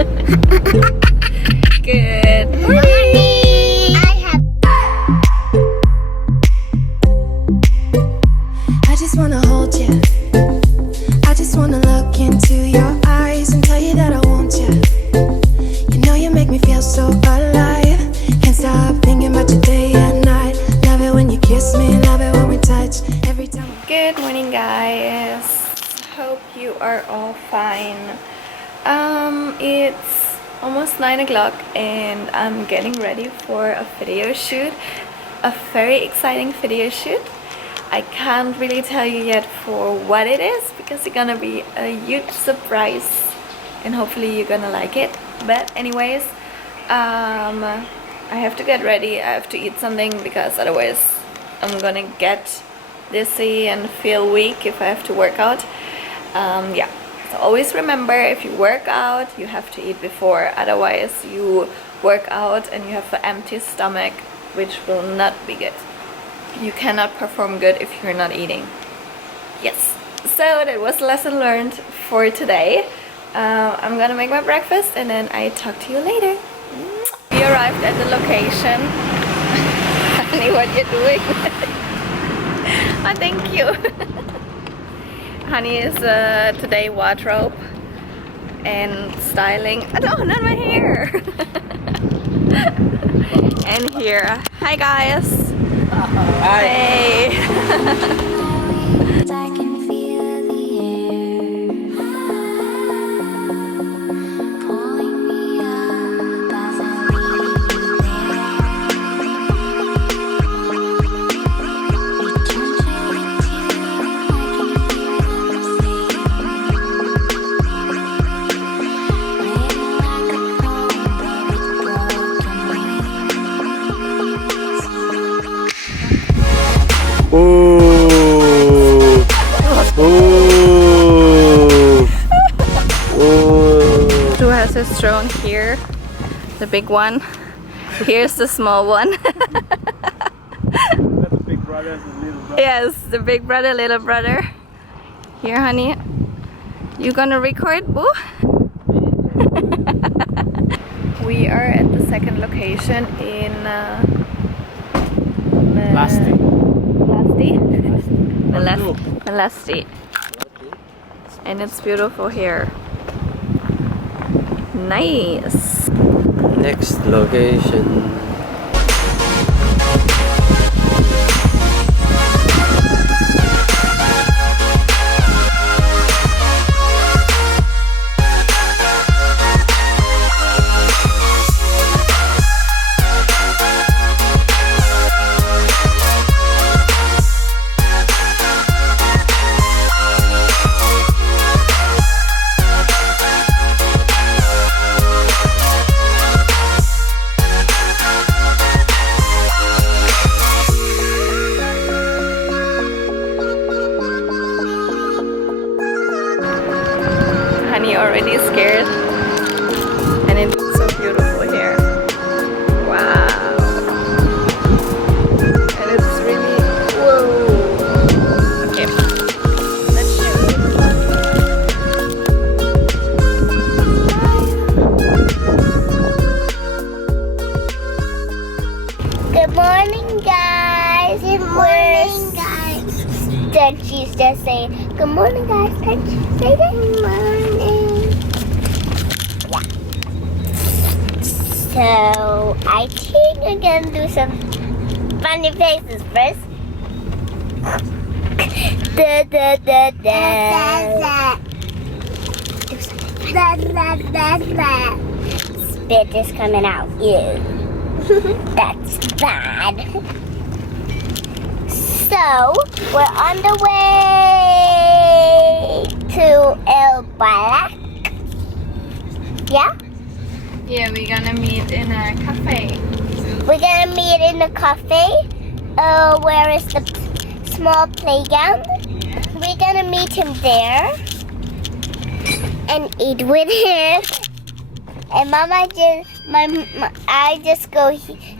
Good morning. I just wanna hold you. I just wanna look into your eyes and tell you that I want you. You know you make me feel so alive. Can't stop thinking about you day and night. Love it when you kiss me, love it when we touch. Every time. Good morning, guys. Hope you are all fine. It's almost 9 o'clock and I'm getting ready for a video shoot. A very exciting video shoot. I can't really tell you yet for what it is because it's gonna be a huge surprise and hopefully you're gonna like it. But anyways, I have to get ready. I have to eat something because otherwise I'm gonna get dizzy and feel weak if I have to work out. Yeah, so always remember, if you work out you have to eat before, otherwise you work out and you have an empty stomach, which will not be good. You cannot perform good if you're not eating. Yes, so that was lesson learned for today. I'm gonna make my breakfast and then I talk to you later. We arrived at the location. Honey, what you doing? Oh, thank you. Honey is today wardrobe and styling. Oh, no, not my hair. And here, hi guys. Hi. Hey. I can feel the air pulling me up as I leave Ooh. Ooh. Ooh. Drew has his throne here, the big one. Here's the small one. The big brother and the little brother. Yes, the big brother, little brother. Here, honey. You gonna record, boo? We are at the second location in Plastic. Melasti. And it's beautiful here. Nice. Next location. Honey already scared, and it's so beautiful here. Wow, and it's really whoa. Okay, let's show you. Good morning, guys. Good morning, guys. Then she's just saying, "Good morning, guys." Can you say that? Good morning. Yeah. So I think we're gonna do some funny faces first. Da da da da. Spit is coming out. Ew. That's bad. So, we're on the way to El Balak. Yeah? Yeah, we're gonna meet in a cafe. We're gonna meet in the cafe. Where is the small playground? We're gonna meet him there and eat with him. And Mama I just go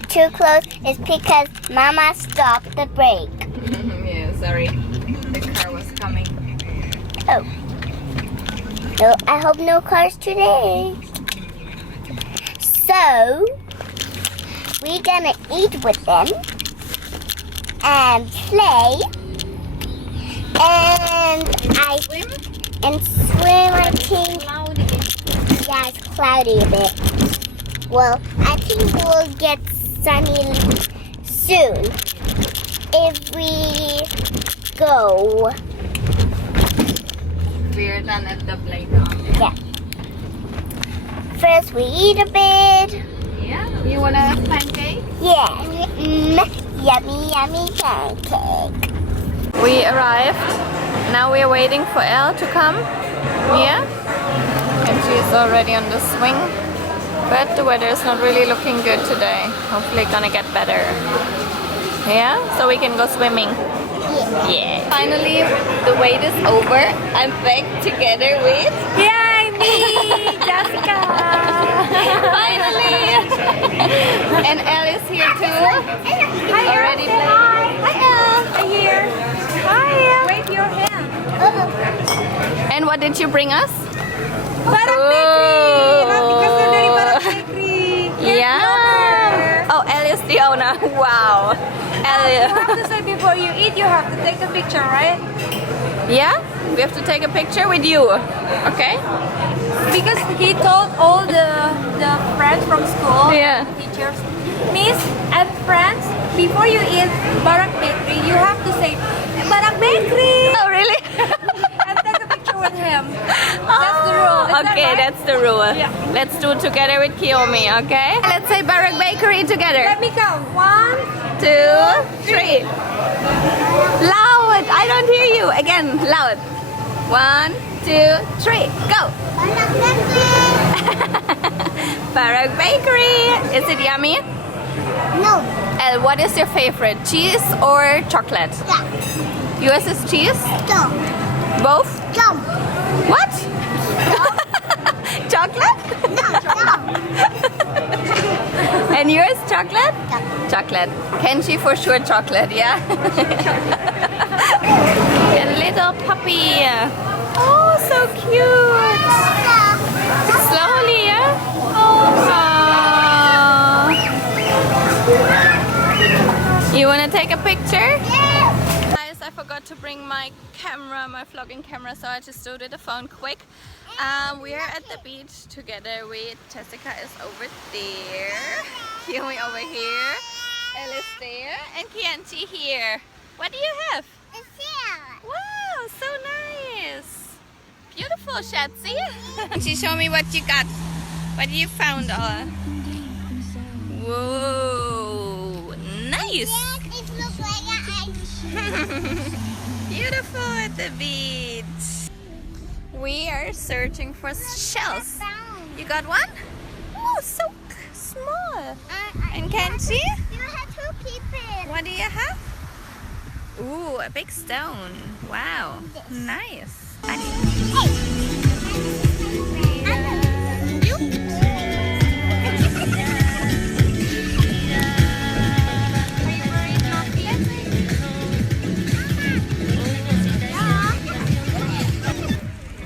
too close is because Mama stopped the brake. Yeah, sorry. The car was coming. Oh. No, I hope no cars today. So we're gonna eat with them and play and swim. I think. Yeah, it's cloudy a bit. Well, I think we'll get sunny soon if we go. We're done at the playground. Yeah. First we eat a bit. Yeah. You wanna have pancake? Yeah. Yummy, yummy pancake. We arrived. Now we're waiting for Elle to come. Yeah. And she's already on the swing. But the weather is not really looking good today. Hopefully gonna get better. Yeah? So we can go swimming. Yeah. Finally, the wait is over. I'm back together with... Yay, me, Jessica. Finally! And Elle is here too. Already playing. Hi, Elle. Hi, here. Hi. Wave your hand. And what did you bring us? Barang Bakery. Nanti kasih dari Barang Bakery. Yeah. Oh, Elle is the owner. Wow. Elle. You have to say before you eat, you have to take a picture, right? Yeah? We have to take a picture with you. Okay? Because he told all the friends from school, Yeah. teachers, Miss and friends, before you eat Barang Bakery, you have to say Barang Bakery Oh, really? and take a picture with him. That's the rule. Is that Okay, right? that's the rule. Yeah. Let's do it together with Kiyomi, okay? Let's say Barak Bakery together. Let me count. 1, 2, 3. Loud! I don't hear you. Again, loud. 1, 2, 3. Go! Barak Bakery. Is it yummy? No. And what is your favorite? Cheese or chocolate? Yeah. Yours is cheese? Jump. Both? Jump. What? Chocolate? No, jump. And yours chocolate? Yeah. Chocolate. Kenji for sure chocolate, yeah? A little puppy. Oh, so cute. Slowly, yeah? Oh. You wanna take a picture? Yes. Guys, I forgot to bring my camera, my vlogging camera, so I just did the phone quick. We are at the beach together with Jessica is over there, Kiyomi over here, Elle is there, and Kianchi here. What do you have? It's here. Wow, so nice. Beautiful, Shatsi. She show me what you got. What you found, all. Whoa, nice. Yes, it looks like an ice. Beautiful at the beach. We are searching for shells. You got one? Oh, so small. And Kenji? You have to keep it. What do you have? Ooh, a big stone. Wow, nice.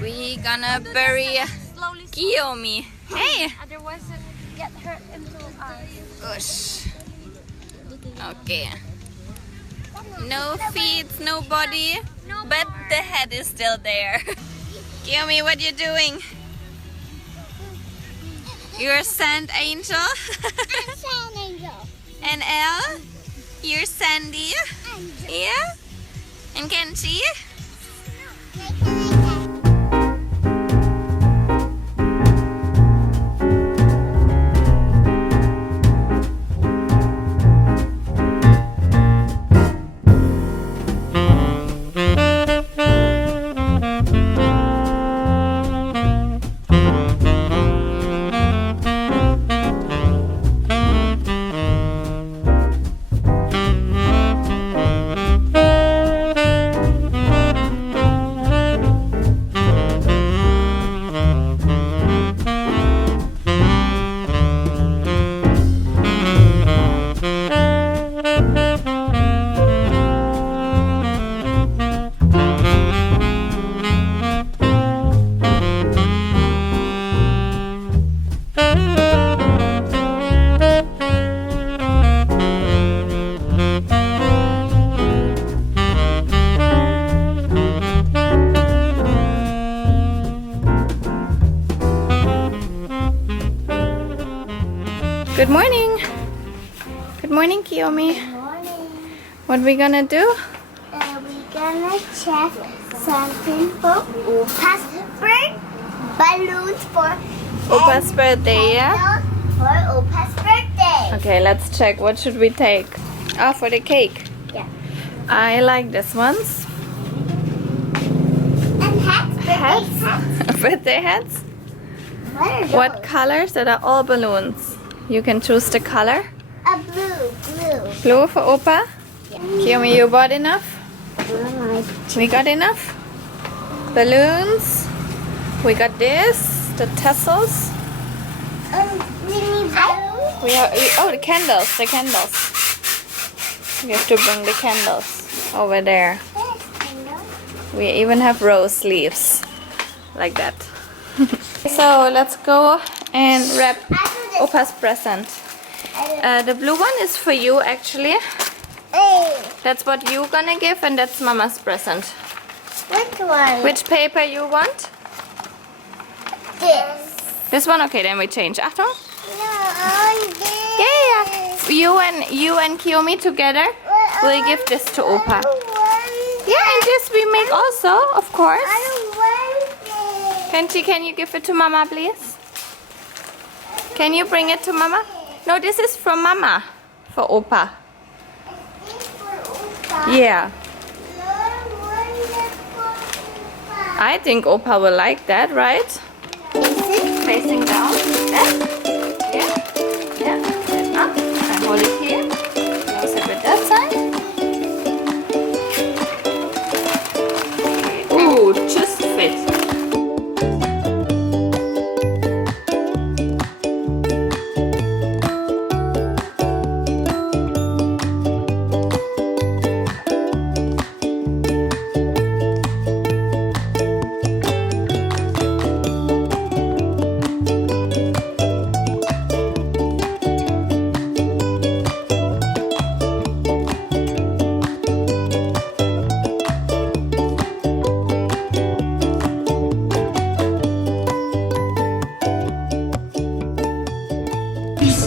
We gonna bury Kiyomi. Hey! Otherwise, it get hurt into us. Ush. Okay. No feet, no body, but the head is still there. Kiyomi, what you doing? You're a sand angel. I'm Sand Angel. And Elle, you're Sandy. Yeah? And Kenji? Good morning. Good morning, Kiyomi. Morning. What we gonna do? We're gonna check something for Opa's birthday. Balloons for Opa's birthday, yeah? candles for Opa's birthday. Okay, let's check. What should we take? Oh, for the cake. Yeah. I like this ones. And hats. Birthday Hats? hats. Birthday hats? What are those? What colors? That are all balloons. You can choose the color. A blue. Blue for Opa. Kiyomi, you bought enough? Blue. We got enough? Balloons. We got this. The tassels. We need balloons. Oh, the candles. The candles. We have to bring the candles over there. We even have rose leaves. Like that. So let's go and wrap Opa's present. The blue one is for you actually. That's what you're gonna give, and that's Mama's present. Which one? Which paper you want? This. This one? Okay, then we change. Achtung. No, I want this. Yeah. You and Kiyomi together will give this to Opa. Yeah, and this we make also, of course. I don't want this. Can you give it to Mama, please? Can you bring it to Mama? No, this is from Mama. For Opa. This for Opa. Yeah. No, I want it for Opa. I think Opa will like that, right? Is it? Facing down. Yeah. Yeah. Up. And hold it here. Close it with that side. Ooh, just fit.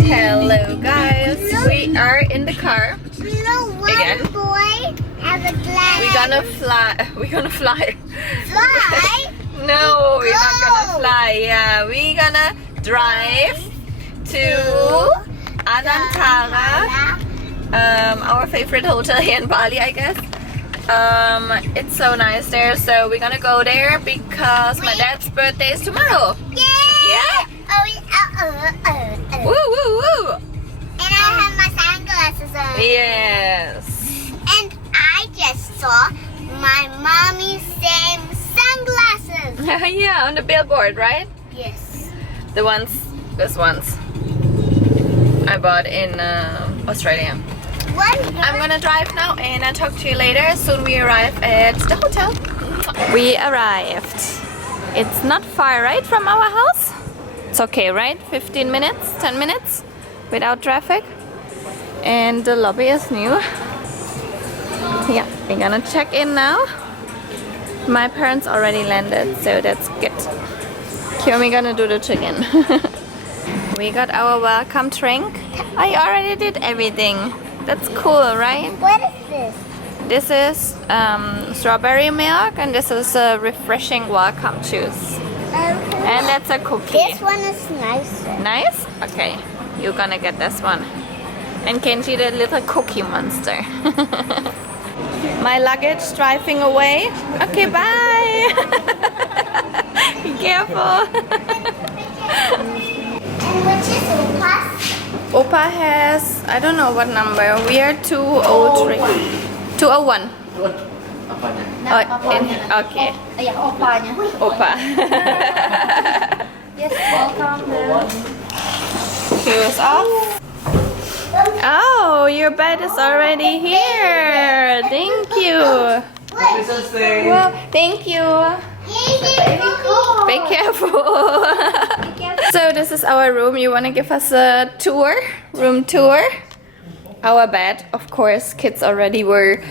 Hello guys, we are in the car. No, one Again? boy has a glass. We're gonna fly. We're gonna fly. Fly? No, we're not Go. gonna fly. Yeah, we're gonna drive to Anantara, our favorite hotel here in Bali, I guess. It's so nice there, so we're gonna go there because my dad's birthday is tomorrow. Yeah. Yeah. Woo, woo, woo. And I have my sunglasses on. Yes. And I just saw my mommy's same sunglasses. Yeah, on the billboard, right? Yes. This ones. I bought in Australia. I'm gonna drive now and I'll talk to you later. Soon we arrive at the hotel. We arrived. It's not far, right, from our house? It's okay, right? 15 minutes, 10 minutes without traffic. And the lobby is new. Yeah, we're gonna check in now. My parents already landed, so that's good. Here we're gonna do the check-in. We got our welcome drink. I already did everything. That's cool, right? What is this? This is strawberry milk, and this is a refreshing welcome juice. And that's a cookie. This one is nicer. Nice? Okay, you're gonna get this one. And Kenji the little cookie monster. My luggage driving away. Okay, bye. Be careful. And which is Opa's? Opa has, I don't know what number. We are 203. 201. Oh, okay. Iya, opanya. Opa. Yes, welcome. Shoes off. Oh, your bed is already here. Thank you. Well, thank you. Be careful. So this is our room. You want to give us a tour? Room tour? Our bed, of course. Kids already were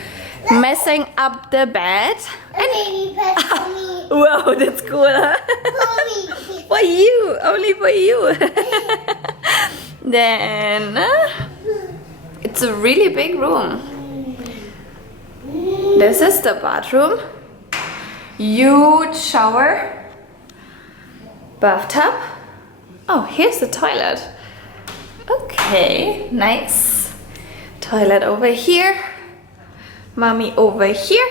messing up the bed. Wow, that's cool, huh? For you, only for you. Then it's a really big room. This is the bathroom. Huge shower. Bathtub. Oh, here's the toilet. Okay, nice. Toilet over here. Mommy over here.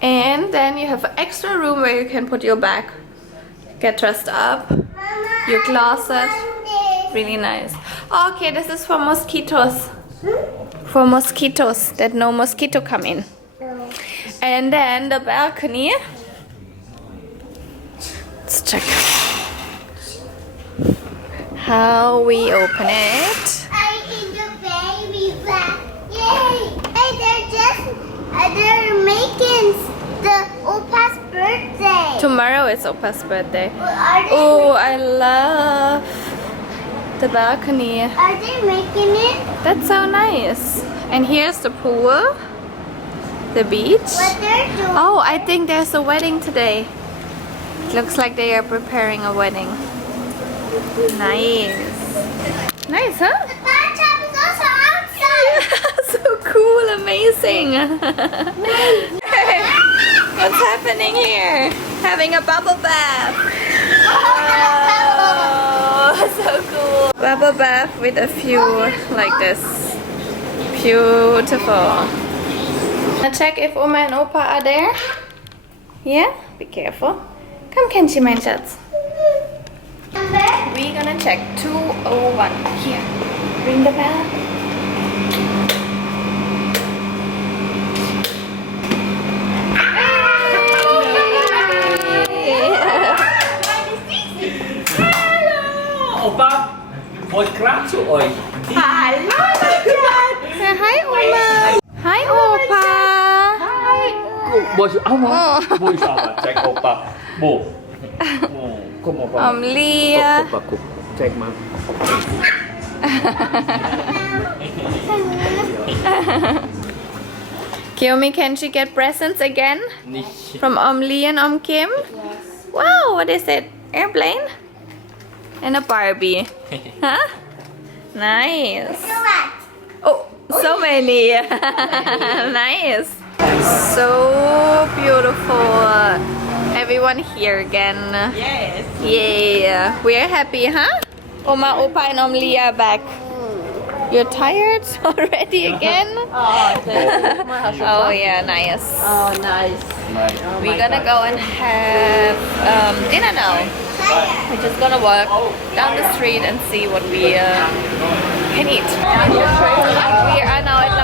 And then you have an extra room where you can put your bag, get dressed up, your closet. Really nice. Okay, this is for mosquitoes. For mosquitoes, that no mosquito come in. And then the balcony. Let's check how we open it. I eat the baby back. Yay! Hey, they're making the Opa's birthday. Tomorrow is Opa's birthday. Are they, Oh, I love the balcony. are they making it? That's so nice. And here's the pool, the beach. What they're doing? Oh, I think there's a wedding today. It looks like they are preparing a wedding. Nice. Nice, huh? The bathtub is also outside. So cool, amazing. What's happening here? Having a bubble bath. Oh, so cool. Bubble bath with a view like this. Beautiful. Now check if Oma and Opa are there. Yeah? Be careful. Come, Kenshi, mein Schatz. We're gonna check 201. Here. Ring the bell. Opa, wollt gerade zu euch. Hallo, Say hi, Oma. Hi, Opa. Wo ist Oma? Wo ist Oma? Check Opa. Wo? Oh, komm Opa. Lia. Opa, guck. Check mal. Kiyomi, can she get presents again? Nicht. From Lee and Kim? Yes. Wow, what is it? Airplane? And a Barbie. Huh? Nice. Oh, so many. Nice. So beautiful. Everyone here again. Yes. Yeah. We're happy, huh? Oma, Opa and Lee are back. You're tired already again? Oh yeah, nice. Oh, nice. We're gonna go and have dinner now. We're just gonna walk down the street and see what we can eat. We are now at